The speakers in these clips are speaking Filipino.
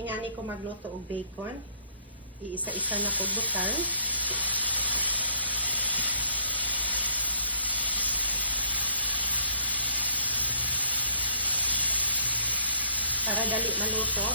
Ingani ko magluto og bacon. Iisa-isa na ko butang. Para dali maluto.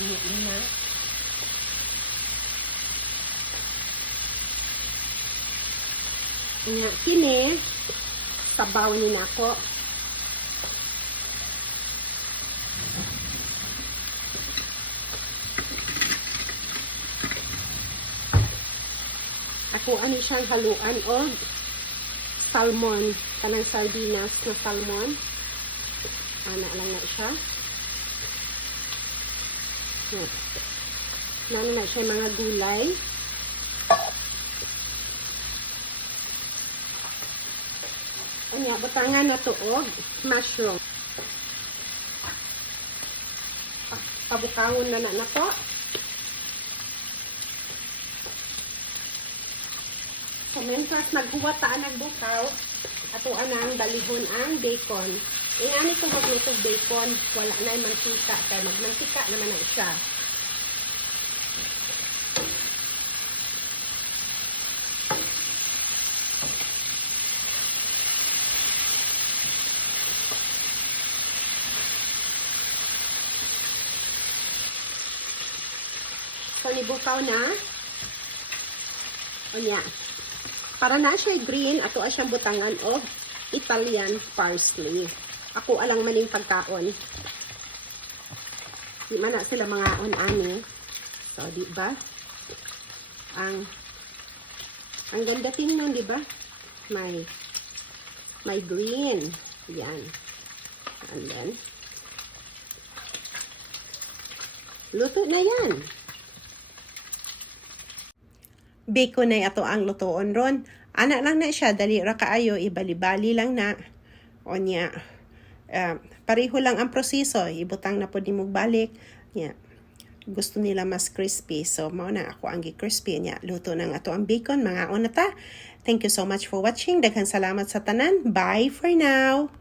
Ini na. Kini sabaw ni nako. Ako ano siyang haluan og salmon, kanang sardinas na salmon. Ana lang na siya. Nano na siya mga gulay. Anya, butangan na to og mushroom. Pabukangon na na to. Kumentas naghuwataan nagbukaw. Ato anang dalihon ang bacon. Ingani ko magluto bacon, wala na yung mantika. Kaya magmantika naman na isa. So, nibukaw na. O niya. Para na siya green, ato siyang butangan o Italian parsley. Ako alang maning pagkaon. Di man na sila mga on-ani. So, di ba? Ang ganda tingnan, di ba? May green. Yan. And then, luto na yan. Bacon na ato ang lutoon ron. Anak lang na siya, dali ra kaayo, ibali-bali lang na. O niya, pareho lang ang proseso, ibutang na po ni mo balik. Niya, gusto nila mas crispy, so mao na ako ang crispy niya. Luto ng ato ang bacon, mga onata. Thank you so much for watching. Daghang salamat sa tanan. Bye for now.